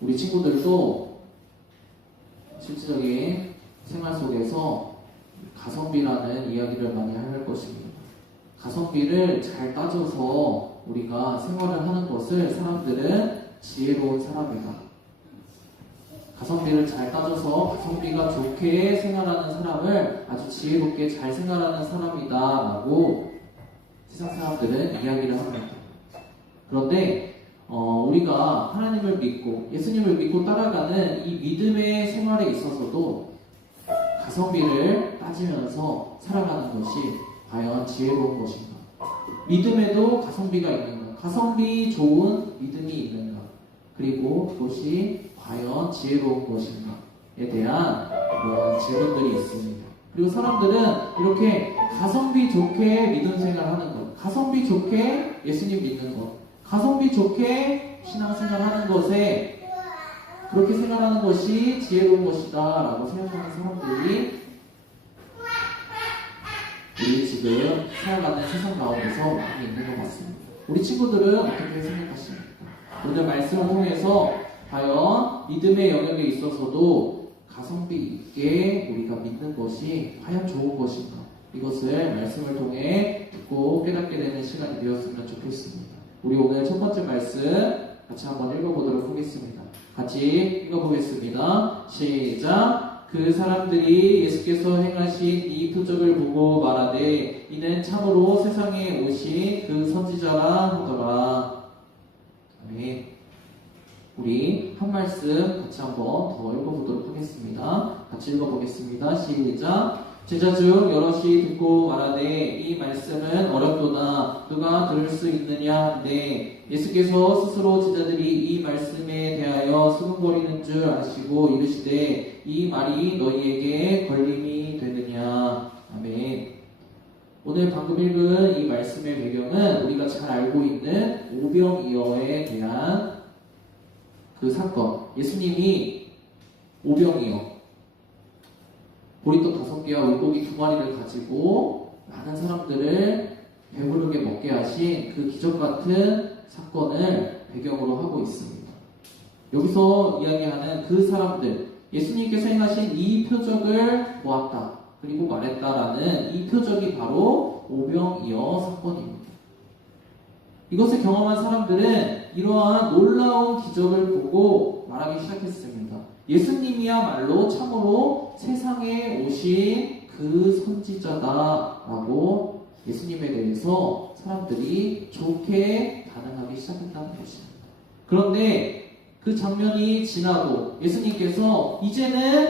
우리 친구들도 실질적인 생활 속에서 가성비라는 이야기를 많이 할 것입니다. 가성비를 잘 따져서 우리가 생활을 하는 것을 사람들은 지혜로운 사람이다. 가성비를 잘 따져서 가성비가 좋게 생활하는 사람을 아주 지혜롭게 잘 생활하는 사람이다 라고 세상 사람들은 이야기를 합니다. 그런데 우리가 하나님을 믿고 예수님을 믿고 따라가는 이 믿음의 생활에 있어서도 가성비를 따지면서 살아가는 것이 과연 지혜로운 것인가? 믿음에도 가성비가 있는가? 가성비 좋은 믿음이 있는가? 그리고 그것이 과연 지혜로운 것인가에 대한 그런 질문들이 있습니다. 그리고 사람들은 이렇게 가성비 좋게 믿음 생활하는 것, 가성비 좋게 예수님 믿는 것, 가성비 좋게 신앙생활하는 것에 그렇게 생활하는 것이 지혜로운 것이다 라고 생각하는 사람들이 우리 지금 살아가는 세상 가운데서 많이 있는 것 같습니다. 우리 친구들은 어떻게 생각하십니까? 오늘 말씀을 통해서 과연 믿음의 영역에 있어서도 가성비 있게 우리가 믿는 것이 과연 좋은 것인가? 이것을 말씀을 통해 듣고 깨닫게 되는 시간이 되었으면 좋겠습니다. 우리 오늘 첫 번째 말씀 같이 한번 읽어보도록 하겠습니다. 같이 읽어보겠습니다. 시작! 그 사람들이 예수께서 행하신 이 표적을 보고 말하되 이는 참으로 세상에 오신 그 선지자라 하더라. 아멘. 우리 한 말씀 같이 한번 더 읽어보도록 하겠습니다. 같이 읽어보겠습니다. 시작! 제자 중 여럿이 듣고 말하되 이 말씀은 어렵도다 누가 들을 수 있느냐 한데 예수께서 스스로 제자들이 이 말씀에 대하여 수군거리는 줄 아시고 이르시되 이 말이 너희에게 걸림이 되느냐. 아멘. 오늘 방금 읽은 이 말씀의 배경은 우리가 잘 알고 있는 오병이어에 대한 그 사건. 예수님이 오병이어 보리떡 5개와 물고기 2마리를 가지고 많은 사람들을 배부르게 먹게 하신 그 기적 같은 사건을 배경으로 하고 있습니다. 여기서 이야기하는 그 사람들, 예수님께서 행하신 이 표적을 보았다 그리고 말했다라는 이 표적이 바로 오병이어 사건입니다. 이것을 경험한 사람들은 이러한 놀라운 기적을 보고 말하기 시작했습니다. 예수님이야말로 참으로 세상에 오신 그 선지자다라고 예수님에 대해서 사람들이 좋게 반응하기 시작했다는 것입니다. 그런데 그 장면이 지나고 예수님께서 이제는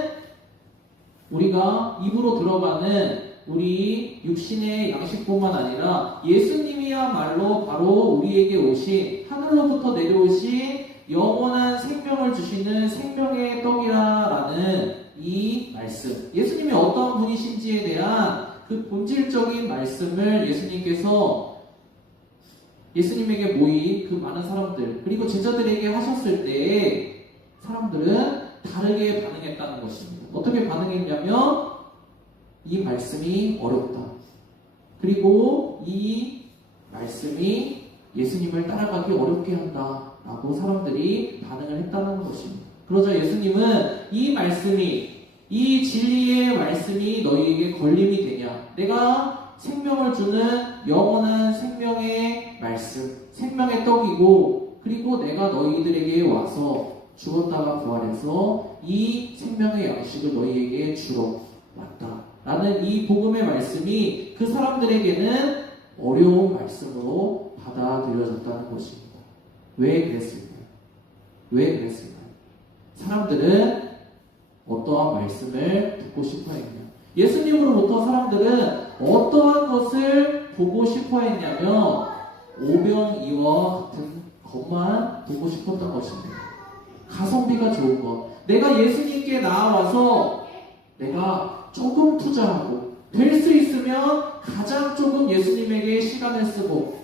우리가 입으로 들어가는 우리 육신의 양식뿐만 아니라 예수님이야말로 바로 우리에게 오신 하늘로부터 내려오신 영원한 생명을 주시는 생명의 떡이라라는 이 말씀, 예수님이 어떤 분이신지에 대한 그 본질적인 말씀을 예수님에게 모인 그 많은 사람들 그리고 제자들에게 하셨을 때 사람들은 다르게 반응했다는 것입니다. 어떻게 반응했냐면 이 말씀이 어렵다. 그리고 이 말씀이 예수님을 따라가기 어렵게 한다. 라고 사람들이 반응을 했다는 것입니다. 그러자 예수님은 이 말씀이, 이 진리의 말씀이 너희에게 걸림이 되냐? 내가 생명을 주는 영원한 생명의 말씀, 생명의 떡이고, 그리고 내가 너희들에게 와서 죽었다가 부활해서 이 생명의 양식을 너희에게 주러 왔다. 라는 이 복음의 말씀이 그 사람들에게는 어려운 말씀으로 받아들여졌다는 것입니다. 왜 그랬을까요? 왜 그랬을까요? 사람들은 어떠한 말씀을 듣고 싶어 했냐? 예수님으로부터 사람들은 어떠한 것을 보고 싶어 했냐면 오병이와 같은 것만 보고 싶었던 것입니다. 가성비가 좋은 것. 내가 예수님께 나와서 내가 조금 투자하고 될 수 있으면 가장 조금 예수님에게 시간을 쓰고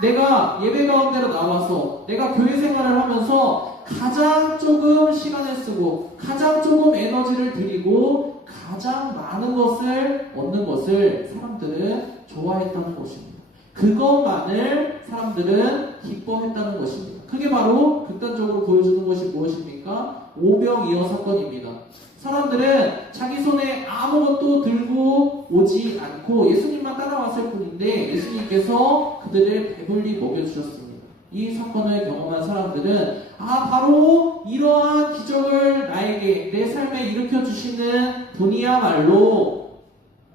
내가 예배 가운데로 나와서 내가 교회 생활을 하면서 가장 조금 시간을 쓰고 가장 조금 에너지를 들이고 가장 많은 것을 얻는 것을 사람들은 좋아했다는 것입니다. 그것만을 사람들은 기뻐했다는 것입니다. 그게 바로 극단적으로 보여주는 것이 무엇입니까? 오병이어 사건입니다. 사람들은 자기 손에 아무것도 들고 오지 않고 예수님만 따라왔을 뿐인데 예수님께서 그들을 배불리 먹여주셨습니다. 이 사건을 경험한 사람들은 바로 이러한 기적을 나에게 내 삶에 일으켜주시는 분이야말로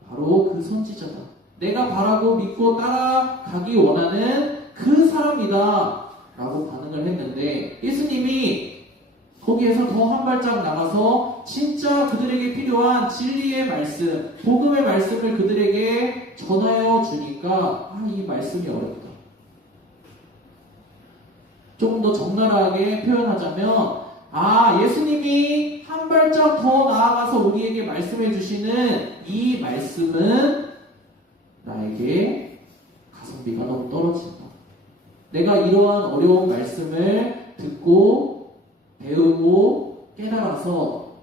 바로 그 선지자다. 내가 바라고 믿고 따라가기 원하는 그 사람이다 라고 반응을 했는데 예수님이 거기에서 더 한 발짝 나가서 진짜 그들에게 필요한 진리의 말씀, 복음의 말씀을 그들에게 전하여 주니까 이 말씀이 어렵다. 조금 더 적나라하게 표현하자면 예수님이 한 발짝 더 나아가서 우리에게 말씀해 주시는 이 말씀은 나에게 가성비가 너무 떨어진다. 내가 이러한 어려운 말씀을 듣고 배우고 깨달아서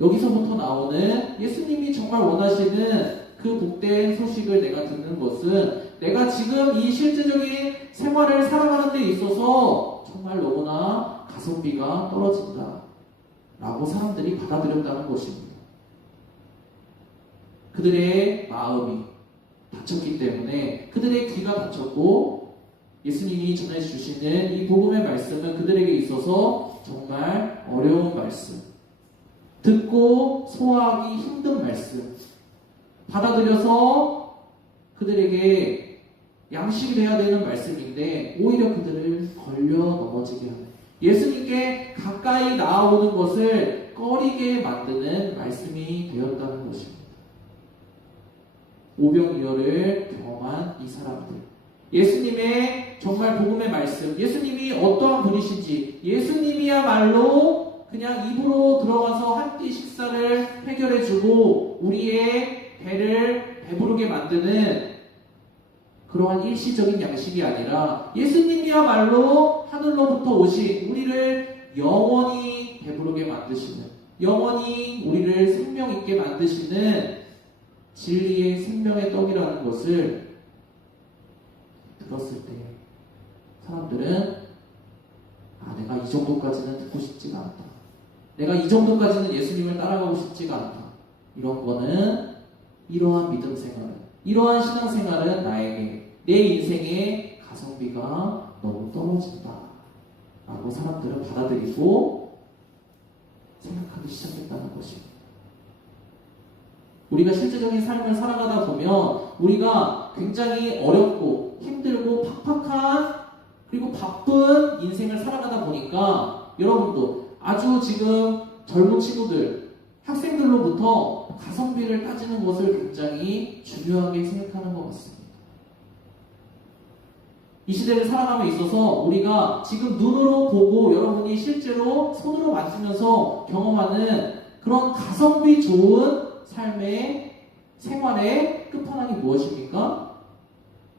여기서부터 나오는 예수님이 정말 원하시는 그 복된 소식을 내가 듣는 것은 내가 지금 이 실제적인 생활을 살아가는 데 있어서 정말 너무나 가성비가 떨어진다 라고 사람들이 받아들였다는 것입니다. 그들의 마음이 닫혔기 때문에 그들의 귀가 닫혔고 예수님이 전해주시는 이 복음의 말씀은 그들에게 있어서 정말 어려운 말씀, 듣고 소화하기 힘든 말씀, 받아들여서 그들에게 양식이 되어야 되는 말씀인데 오히려 그들을 걸려 넘어지게 하는, 예수님께 가까이 나아오는 것을 꺼리게 만드는 말씀이 되었다는 것입니다. 오병이어를 경험한 이 사람들, 예수님의 정말 복음의 말씀, 예수님이 어떠한 분이신지, 예수님이야말로 그냥 입으로 들어가서 한 끼 식사를 해결해주고 우리의 배를 배부르게 만드는 그러한 일시적인 양식이 아니라 예수님이야말로 하늘로부터 오신 우리를 영원히 배부르게 만드시는, 영원히 우리를 생명 있게 만드시는 진리의 생명의 떡이라는 것을 들었을 때 사람들은 내가 이 정도까지는 듣고 싶지가 않다. 내가 이 정도까지는 예수님을 따라가고 싶지가 않다. 이런 거는, 이러한 믿음 생활은, 이러한 신앙 생활은 나에게 내 인생의 가성비가 너무 떨어진다 라고 사람들은 받아들이고 생각하기 시작했다는 것입니다. 우리가 실제적인 삶을 살아가다 보면 우리가 굉장히 어렵고 힘들고 팍팍한 그리고 바쁜 인생을 살아가다 보니까 여러분도 아주 지금 젊은 친구들, 학생들로부터 가성비를 따지는 것을 굉장히 중요하게 생각하는 것 같습니다. 이 시대를 살아감에 있어서 우리가 지금 눈으로 보고 여러분이 실제로 손으로 만지면서 경험하는 그런 가성비 좋은 삶의 생활의 끝판왕이 무엇입니까?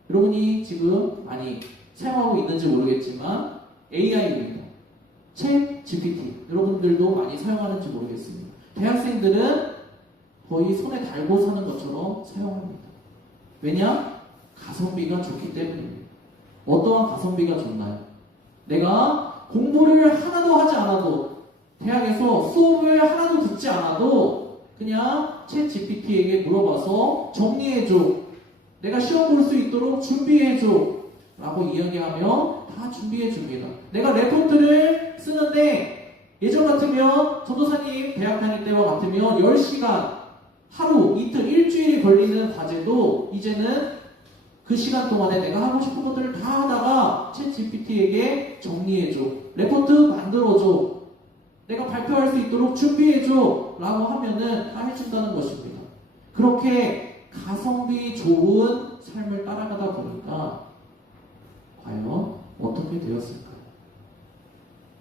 여러분이 지금 많이 사용하고 있는지 모르겠지만 AI입니다. 챗 GPT 여러분들도 많이 사용하는지 모르겠습니다. 대학생들은 거의 손에 달고 사는 것처럼 사용합니다. 왜냐? 가성비가 좋기 때문입니다. 어떠한 가성비가 좋나요? 내가 공부를 하나도 하지 않아도, 대학에서 수업을 하나도 듣지 않아도 그냥 챗 GPT에게 물어봐서 정리해줘, 내가 시험 볼 수 있도록 준비해줘 라고 이야기하면 다 준비해줍니다. 내가 레포트를 쓰는데 예전 같으면 전도사님 대학 다닐 때와 같으면 10시간, 하루, 이틀, 일주일이 걸리는 과제도 이제는 그 시간 동안에 내가 하고 싶은 것들을 다 하다가 챗 GPT에게 정리해줘, 레포트 만들어줘, 내가 발표할 수 있도록 준비해줘 라고 하면은 다 해준다는 것입니다. 그렇게 가성비 좋은 삶을 따라가다 보니까 과연 어떻게 되었을까요?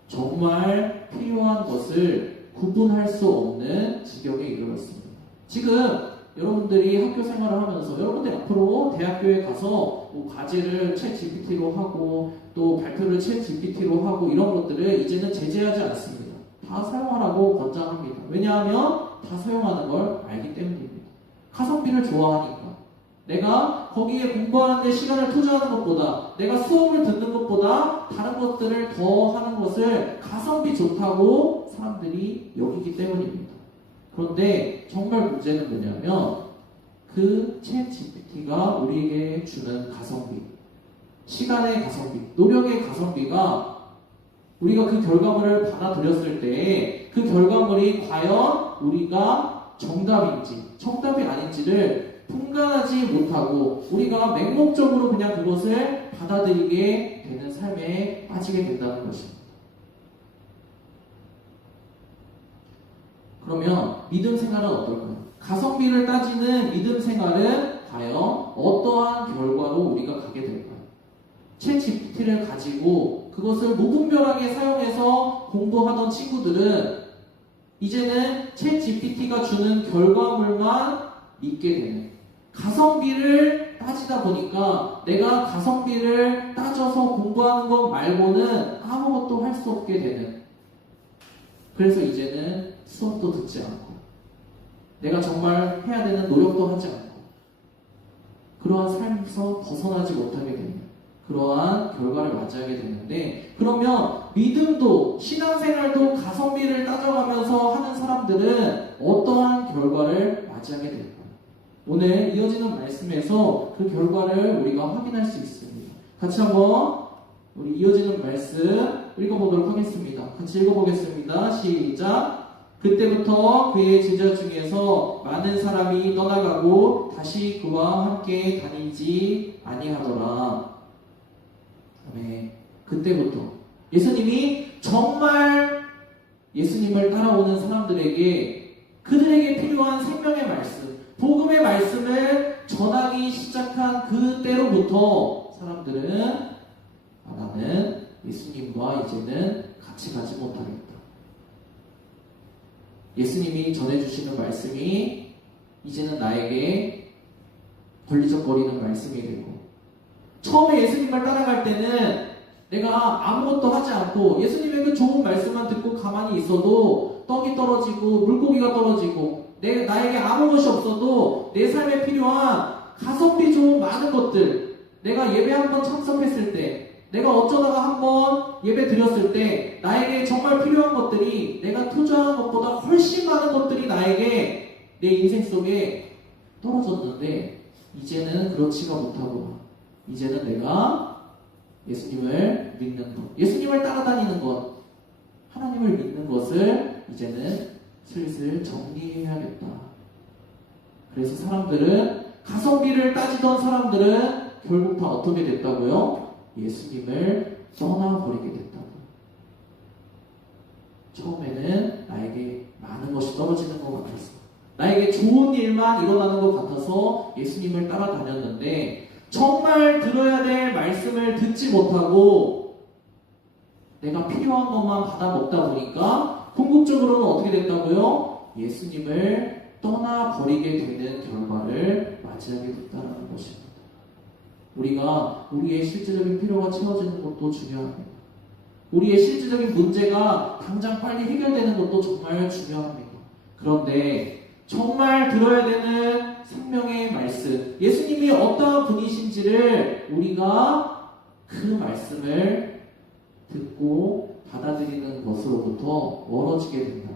정말 필요한 것을 구분할 수 없는 지경에 이르렀습니다. 지금 여러분들이 학교 생활을 하면서 여러분들 앞으로 대학교에 가서 뭐 과제를 챗 GPT로 하고 또 발표를 챗 GPT로 하고 이런 것들을 이제는 제재하지 않습니다. 다 사용하라고 권장합니다. 왜냐하면 다 사용하는 걸 알기 때문입니다. 가성비를 좋아하니까, 내가 거기에 공부하는 데 시간을 투자하는 것보다 내가 수업을 듣는 것보다 다른 것들을 더 하는 것을 가성비 좋다고 사람들이 여기기 때문입니다. 그런데 정말 문제는 뭐냐면 그 챗 GPT가 우리에게 주는 가성비, 시간의 가성비, 노력의 가성비가 우리가 그 결과물을 받아들였을 때 그 결과물이 과연 우리가 정답인지 정답이 아닌지를 분간하지 못하고 우리가 맹목적으로 그냥 그것을 받아들이게 되는 삶에 빠지게 된다는 것입니다. 그러면 믿음 생활은 어떨까요? 가성비를 따지는 믿음 생활은 과연 어떠한 결과로 우리가 가게 될까요? 챗 GPT를 가지고 그것을 무분별하게 사용해서 공부하던 친구들은 이제는 챗 GPT가 주는 결과물만 믿게 되는, 가성비를 따지다 보니까 내가 가성비를 따져서 공부하는 것 말고는 아무것도 할 수 없게 되는, 그래서 이제는 수업도 듣지 않고 내가 정말 해야 되는 노력도 하지 않고 그러한 삶에서 벗어나지 못하게 되는 그러한 결과를 맞이하게 되는데, 그러면 믿음도 신앙생활도 가성비를 따져가면서 하는 사람들은 어떠한 결과를 맞이하게 될까요? 오늘 이어지는 말씀에서 그 결과를 우리가 확인할 수 있습니다. 같이 한번 우리 이어지는 말씀 읽어보도록 하겠습니다. 같이 읽어보겠습니다. 시작. 그때부터 그의 제자 중에서 많은 사람이 떠나가고 다시 그와 함께 다니지 아니하더라. 네, 그때부터 예수님이 정말 예수님을 따라오는 사람들에게 그들에게 필요한 생명의 말씀, 복음의 말씀을 전하기 시작한 그때로부터 사람들은 나는 예수님과 이제는 같이 가지 못하겠다. 예수님이 전해주시는 말씀이 이제는 나에게 걸리적거리는 말씀이 되고, 처음에 예수님을 따라갈 때는 내가 아무것도 하지 않고 예수님의 그 좋은 말씀만 듣고 가만히 있어도 떡이 떨어지고 물고기가 떨어지고 나에게 아무 것이 없어도 내 삶에 필요한 가성비 좋은 많은 것들, 내가 예배 한번 참석했을 때, 내가 어쩌다가 한번 예배 드렸을 때 나에게 정말 필요한 것들이 내가 투자한 것보다 훨씬 많은 것들이 나에게 내 인생 속에 떨어졌는데, 이제는 그렇지가 못하고 이제는 내가 예수님을 믿는 것, 예수님을 따라다니는 것, 하나님을 믿는 것을 이제는 슬슬 정리해야겠다. 그래서 사람들은, 가성비를 따지던 사람들은 결국 다 어떻게 됐다고요? 예수님을 떠나버리게 됐다고. 처음에는 나에게 많은 것이 떨어지는 것 같았어, 나에게 좋은 일만 일어나는 것 같아서 예수님을 따라다녔는데 정말 들어야 될 말씀을 듣지 못하고 내가 필요한 것만 받아 먹다 보니까 궁극적으로는 어떻게 됐다고요? 예수님을 떠나버리게 되는 결과를 맞이하게 됐다는 것입니다. 우리가 우리의 실질적인 필요가 채워지는 것도 중요합니다. 우리의 실질적인 문제가 당장 빨리 해결되는 것도 정말 중요합니다. 그런데 정말 들어야 되는 생명의 말씀, 예수님이 어떠한 분이신지를 우리가 그 말씀을 듣고 받아들이는 것으로부터 멀어지게 된다.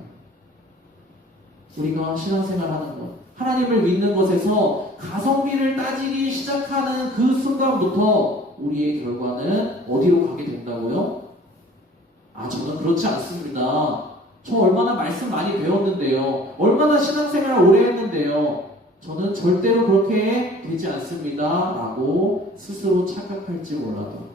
우리가 신앙생활하는 것, 하나님을 믿는 것에서 가성비를 따지기 시작하는 그 순간부터 우리의 결과는 어디로 가게 된다고요? 저는 그렇지 않습니다. 저 얼마나 말씀 많이 배웠는데요, 얼마나 신앙생활 오래 했는데요, 저는 절대로 그렇게 되지 않습니다 라고 스스로 착각할지 몰라도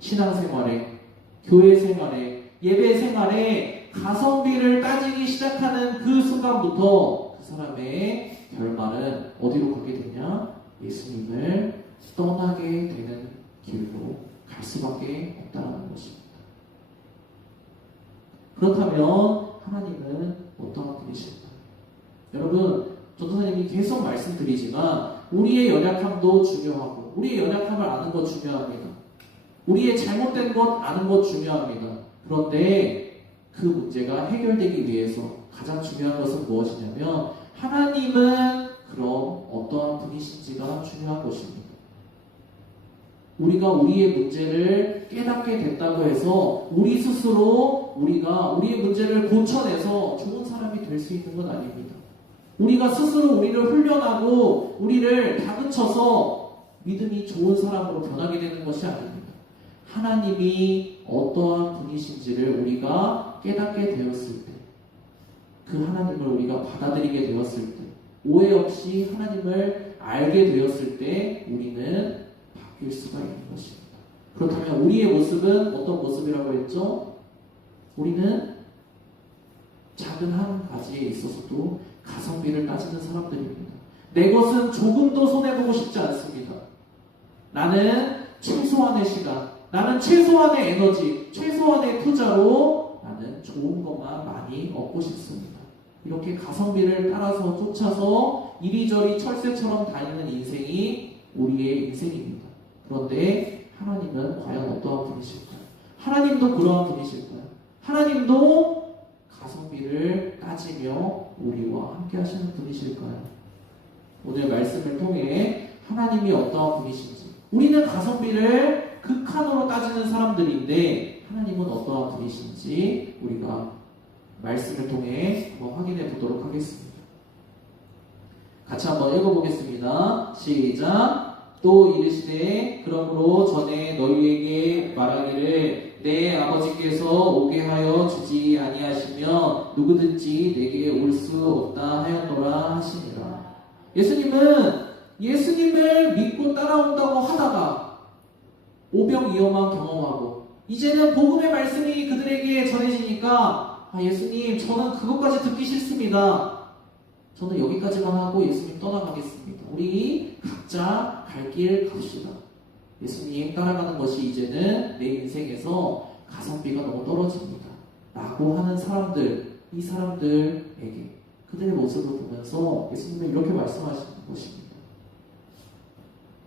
신앙생활에, 교회생활에, 예배생활에 가성비를 따지기 시작하는 그 순간부터 그 사람의 결말은 어디로 가게 되냐? 예수님을 떠나게 되는 길로 갈 수밖에 없다는 것입니다. 그렇다면 하나님은 어떤 분이실까요? 여러분, 전도사님이 계속 말씀드리지만 우리의 연약함도 중요하고 우리의 연약함을 아는 것 중요합니다. 우리의 잘못된 것 아는 것 중요합니다. 그런데 그 문제가 해결되기 위해서 가장 중요한 것은 무엇이냐면 하나님은 그럼 어떠한 분이신지가 중요한 것입니다. 우리가 우리의 문제를 깨닫게 됐다고 해서 우리 스스로 우리가 우리의 문제를 고쳐내서 좋은 사람이 될 수 있는 건 아닙니다. 우리가 스스로 우리를 훈련하고 우리를 다그쳐서 믿음이 좋은 사람으로 변하게 되는 것이 아닙니다. 하나님이 어떠한 분이신지를 우리가 깨닫게 되었을 때, 그 하나님을 우리가 받아들이게 되었을 때, 오해 없이 하나님을 알게 되었을 때 우리는 바뀔 수가 있는 것입니다. 그렇다면 우리의 모습은 어떤 모습이라고 했죠? 우리는 작은 한 가지에 있어서도 가성비를 따지는 사람들입니다. 내 것은 조금도 손해보고 싶지 않습니다. 나는 최소한의 시간, 나는 최소한의 에너지, 최소한의 투자로 나는 좋은 것만 많이 얻고 싶습니다. 이렇게 가성비를 따라서 쫓아서 이리저리 철새처럼 다니는 인생이 우리의 인생입니다. 그런데 하나님은 과연 어떠한 분이실까요? 하나님도 그러한 분이실까요? 하나님도 가성비를 따지며 우리와 함께 하시는 분이실까요? 오늘 말씀을 통해 하나님이 어떠한 분이신지, 우리는 가성비를 극한으로 따지는 사람들인데 하나님은 어떠한 분이신지 우리가 말씀을 통해 한번 확인해 보도록 하겠습니다. 같이 한번 읽어보겠습니다. 시작. 또 이르시되 그러므로 전에 너희에게 말하기를 내 아버지께서 오게 하여 주지 아니하시며 누구든지 내게 올 수 없다 하였노라 하시니라. 예수님은 예수님을 믿고 따라온다고 하다가 오병이어만 경험하고 이제는 복음의 말씀이 그들에게 전해지니까 예수님 저는 그것까지 듣기 싫습니다. 저는 여기까지만 하고 예수님 떠나가겠습니다. 우리 각자 갈 길 갑시다. 예수님 따라가는 것이 이제는 내 인생에서 가성비가 너무 떨어집니다. 라고 하는 사람들, 이 사람들에게 그들의 모습을 보면서 예수님은 이렇게 말씀하시는 것입니다.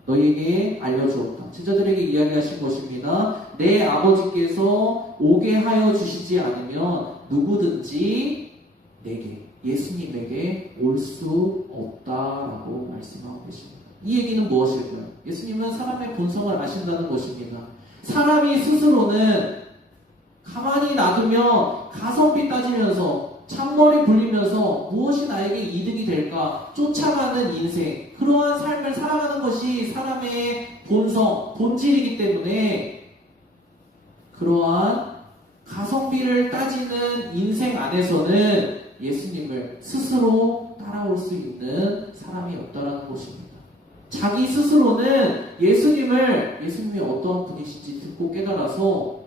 너희에게 알려주었다. 제자들에게 이야기하신 것입니다. 내 아버지께서 오게 하여 주시지 않으면 누구든지 내게, 예수님에게 올 수 없다라고 말씀하고 계십니다. 이 얘기는 무엇일까요? 예수님은 사람의 본성을 아신다는 것입니다. 사람이 스스로는 가만히 놔두며 가성비 따지면서 잔머리 굴리면서 무엇이 나에게 이득이 될까 쫓아가는 인생, 그러한 삶을 살아가는 것이 사람의 본성, 본질이기 때문에 그러한 가성비를 따지는 인생 안에서는 예수님을 스스로 따라올 수 있는 사람이 없다라는 것입니다. 자기 스스로는 예수님이 어떠한 분이신지 듣고 깨달아서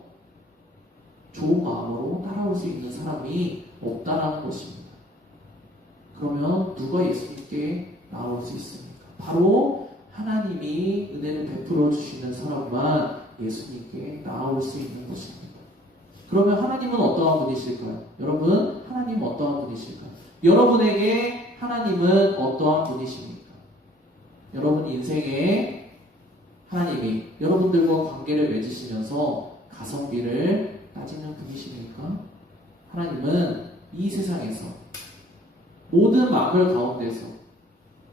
좋은 마음으로 따라올 수 있는 사람이 없다라는 것입니다. 그러면 누가 예수님께 나올 수 있습니까? 바로 하나님이 은혜를 베풀어 주시는 사람만 예수님께 나올 수 있는 것입니다. 그러면 하나님은 어떠한 분이실까요? 여러분, 하나님은 어떠한 분이실까요? 여러분에게 하나님은 어떠한 분이십니까? 여러분 인생에 하나님이 여러분들과 관계를 맺으시면서 가성비를 따지는 분이십니까? 하나님은 이 세상에서 모든 막을 가운데서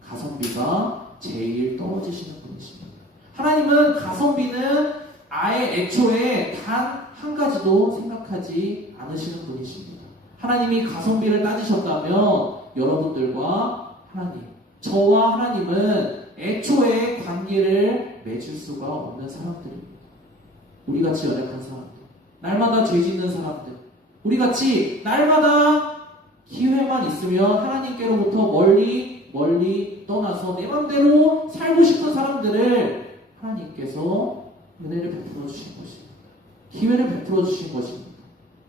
가성비가 제일 떨어지시는 분이십니다. 하나님은 가성비는 아예 애초에 단 한 가지도 생각하지 않으시는 분이십니다. 하나님이 가성비를 따지셨다면 여러분들과 하나님, 저와 하나님은 애초에 관계를 맺을 수가 없는 사람들입니다. 우리같이 연약한 사람들, 날마다 죄 짓는 사람들, 우리같이 날마다 기회만 있으면 하나님께로부터 멀리 떠나서 내 맘대로 살고 싶은 사람들을 하나님께서 은혜를 베풀어 주신 것입니다. 기회를 베풀어 주신 것입니다.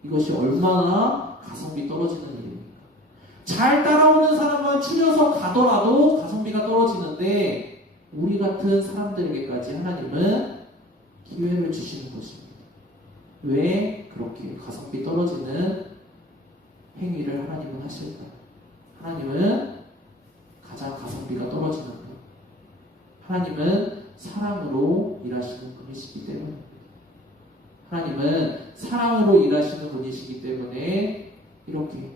이것이 얼마나 가성비 떨어지는 일입니까? 잘 따라오는 사람만 추려서 가더라도 가성비가 떨어지는데 우리 같은 사람들에게까지 하나님은 기회를 주시는 것입니다. 왜 그렇게 가성비 떨어지는 행위를 하나님은 하실까요? 하나님은 가장 가성비가 떨어지는 것, 하나님은 사랑으로 일하시는 분이시기 때문입니다. 하나님은 사랑으로 일하시는 분이시기 때문에 이렇게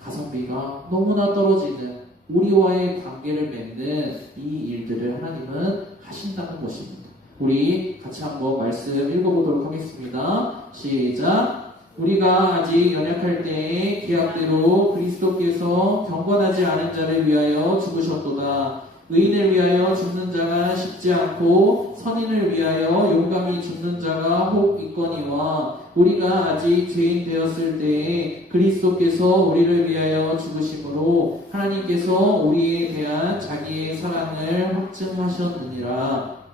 가성비가 너무나 떨어지는 우리와의 관계를 맺는 이 일들을 하나님은 하신다는 것입니다. 우리 같이 한번 말씀 읽어보도록 하겠습니다. 시작. 우리가 아직 연약할 때에 계약대로 그리스도께서 경건하지 않은 자를 위하여 죽으셨도다. 의인을 위하여 죽는 자가 쉽지 않고 선인을 위하여 용감히 죽는 자가 혹 있거니와 우리가 아직 죄인 되었을 때에 그리스도께서 우리를 위하여 죽으심으로 하나님께서 우리에 대한 자기의 사랑을 확증하셨느니라.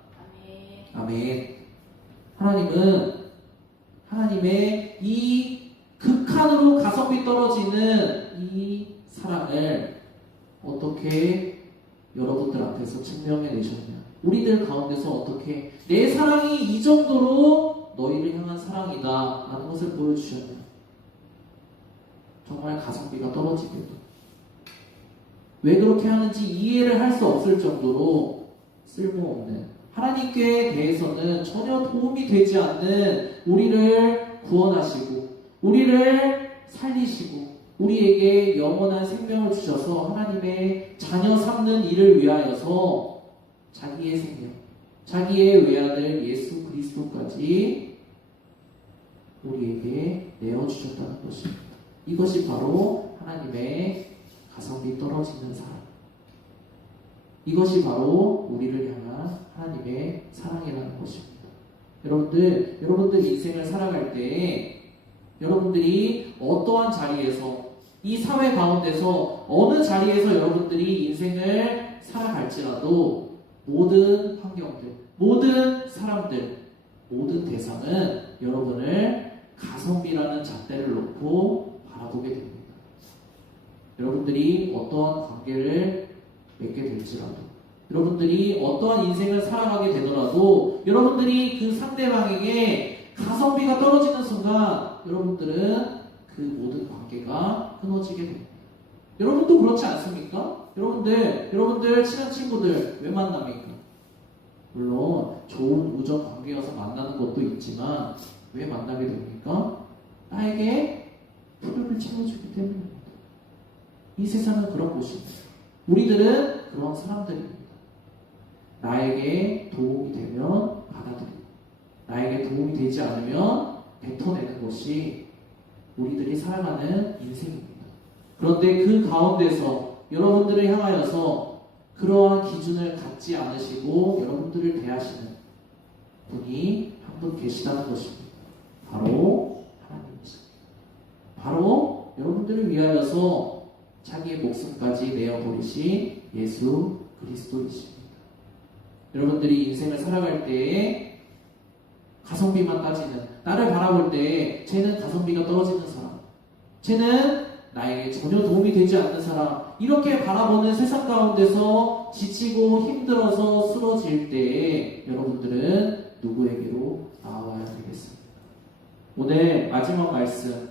아멘. 하나님은 하나님의 이 극한으로 가성비 떨어지는 이 사랑을 어떻게 여러분들 앞에서 증명해 내셨냐? 우리들 가운데서 어떻게 내 사랑이 이 정도로 너희를 향한 사랑이다 라는 것을 보여주셨냐? 정말 가성비가 떨어지게도 왜 그렇게 하는지 이해를 할 수 없을 정도로 쓸모없는 하나님께 대해서는 전혀 도움이 되지 않는 우리를 구원하시고 우리를 살리시고 우리에게 영원한 생명을 주셔서 하나님의 자녀 삼는 일을 위하여서 자기의 생명, 자기의 외아들 예수 그리스도까지 우리에게 내어주셨다는 것입니다. 이것이 바로 하나님의 가성비 떨어지는 사랑. 이것이 바로 우리를 향한 하나님의 사랑이라는 것입니다. 여러분들 인생을 살아갈 때 여러분들이 어떠한 자리에서 이 사회 가운데서 어느 자리에서 여러분들이 인생을 살아갈지라도 모든 환경들, 모든 사람들, 모든 대상은 여러분을 가성비라는 잣대를 놓고 바라보게 됩니다. 여러분들이 어떠한 관계를 맺게 될지라도 여러분들이 어떠한 인생을 살아가게 되더라도 여러분들이 그 상대방에게 가성비가 떨어지는 순간 여러분들은 그 모든 관계가 끊어지게 됩니다. 여러분도 그렇지 않습니까? 여러분들 친한 친구들 왜 만납니까? 물론 좋은 우정 관계여서 만나는 것도 있지만 왜 만나게 됩니까? 나에게 필요를 채워주기 때문입니다. 이 세상은 그런 곳입니다. 우리들은 그런 사람들입니다. 나에게 도움이 되면 받아들이고 나에게 도움이 되지 않으면 뱉어내는 것이 우리들이 살아가는 인생입니다. 그런데 그 가운데서 여러분들을 향하여서 그러한 기준을 갖지 않으시고 여러분들을 대하시는 분이 한 분 계시다는 것입니다. 바로 하나님이십니다. 바로 여러분들을 위하여서 자기의 목숨까지 내어버리신 예수 그리스도이십니다. 여러분들이 인생을 살아갈 때에 가성비만 따지는, 나를 바라볼 때 쟤는 가성비가 떨어지는 사람, 쟤는 나에게 전혀 도움이 되지 않는 사람, 이렇게 바라보는 세상 가운데서 지치고 힘들어서 쓰러질 때에 여러분들은 누구에게로 나와야 되겠습니까? 오늘 마지막 말씀,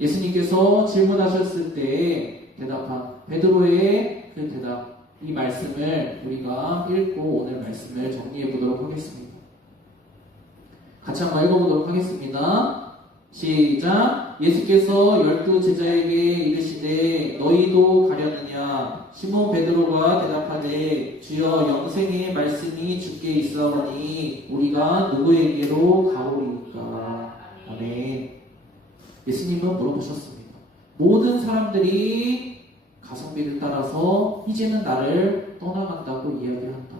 예수님께서 질문하셨을 때 대답한 베드로의 그 대답, 이 말씀을 우리가 읽고 오늘 말씀을 정리해 보도록 하겠습니다. 같이 한번 읽어보도록 하겠습니다. 시작. 예수께서 12 제자에게 이르시되 너희도 가려느냐? 시몬 베드로가 대답하되 주여 영생의 말씀이 주께 있사오니 우리가 누구에게로 가오리까? 아멘. 예수님은 물어보셨습니다. 모든 사람들이 가성비를 따라서 이제는 나를 떠나간다고 이야기한다.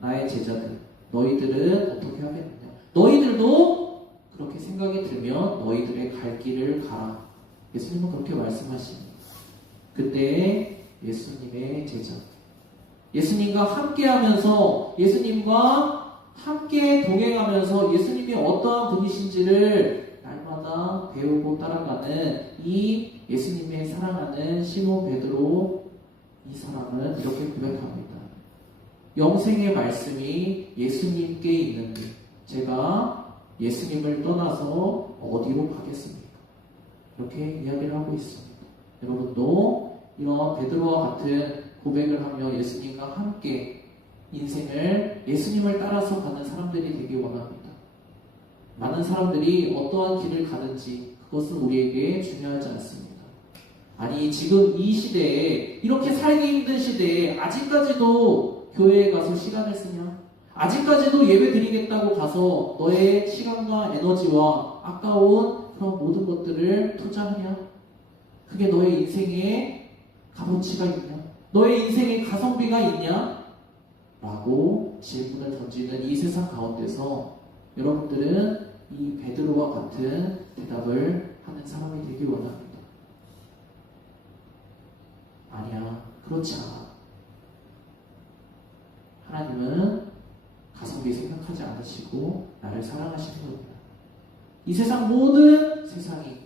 나의 제자들, 너희들은 어떻게 하겠느냐? 너희들도 그렇게 생각이 들면 너희들의 갈 길을 가라. 예수님은 그렇게 말씀하십니다. 그때 예수님의 제자, 예수님과 함께하면서 예수님과 함께 동행하면서 예수님이 어떠한 분이신지를 날마다 배우고 따라가는 이 예수님의 사랑하는 시몬 베드로, 이 사람은 이렇게 고백합니다. 영생의 말씀이 예수님께 있는데 제가 예수님을 떠나서 어디로 가겠습니까? 이렇게 이야기를 하고 있습니다. 여러분도 이런 베드로와 같은 고백을 하며 예수님과 함께 인생을 예수님을 따라서 가는 사람들이 되기 원합니다. 많은 사람들이 어떠한 길을 가든지 그것은 우리에게 중요하지 않습니다. 아니 지금 이 시대에 이렇게 살기 힘든 시대에 아직까지도 교회에 가서 시간을 쓰냐? 아직까지도 예배 드리겠다고 가서 너의 시간과 에너지와 아까운 그런 모든 것들을 투자하냐? 그게 너의 인생에 값어치가 있냐? 너의 인생에 가성비가 있냐? 라고 질문을 던지는 이 세상 가운데서 여러분들은 이 베드로와 같은 대답을 하는 사람이 되길 원합니다. 아니야, 그렇지 않아. 하나님은 가성비 생각하지 않으시고 나를 사랑하시는 겁니다. 이 세상 모든 세상이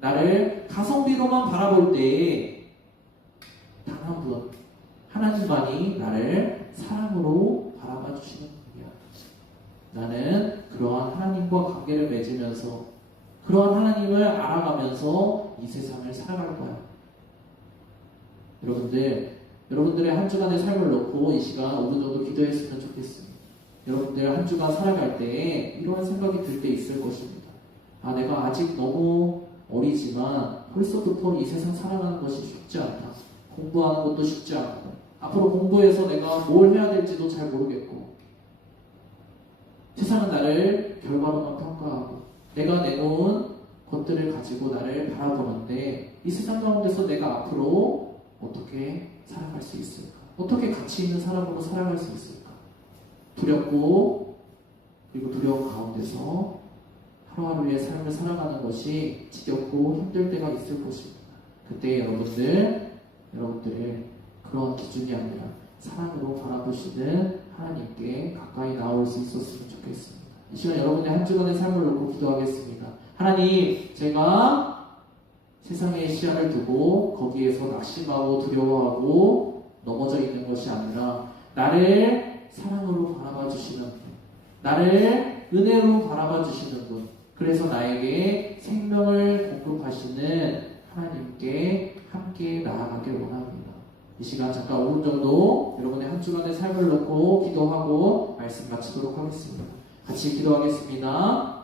나를 가성비로만 바라볼 때에 단 한 분, 하나님만이 나를 사랑으로 바라봐 주시는 분이야. 나는 그러한 하나님과 관계를 맺으면서 그러한 하나님을 알아가면서 이 세상을 살아갈 거야. 여러분들의 한 주간의 삶을 놓고 이 시간 5분 정도 기도했으면 좋겠습니다. 여러분들 한 주간 살아갈 때에 이러한 생각이 들 때 있을 것입니다. 아, 내가 아직 너무 어리지만 벌써부터 이 세상 살아가는 것이 쉽지 않다. 공부하는 것도 쉽지 않고 앞으로 공부해서 내가 뭘 해야 될지도 잘 모르겠고 세상은 나를 결과로만 평가하고 내가 내놓은 것들을 가지고 나를 바라보는데 이 세상 가운데서 내가 앞으로 어떻게 살아갈 수 있을까? 어떻게 가치 있는 사람으로 살아갈 수 있을까? 두렵고 그리고 두려움 가운데서 하루하루의 삶을 살아가는 것이 지겹고 힘들 때가 있을 것입니다. 그때 여러분들의 그런 기준이 아니라 사랑으로 바라보시는 하나님께 가까이 나올 수 있었으면 좋겠습니다. 이 시간 여러분의 한 주간의 삶을 놓고 기도하겠습니다. 하나님, 제가 세상의 시야를 두고 거기에서 낙심하고 두려워하고 넘어져 있는 것이 아니라 나를 사랑으로 바라봐 주시는 분, 나를 은혜로 바라봐 주시는 분, 그래서 나에게 생명을 공급하시는 하나님께 함께 나아가길 원합니다. 이 시간 잠깐 5분 정도 여러분의 한 주간의 삶을 놓고 기도하고 말씀 마치도록 하겠습니다. 같이 기도하겠습니다.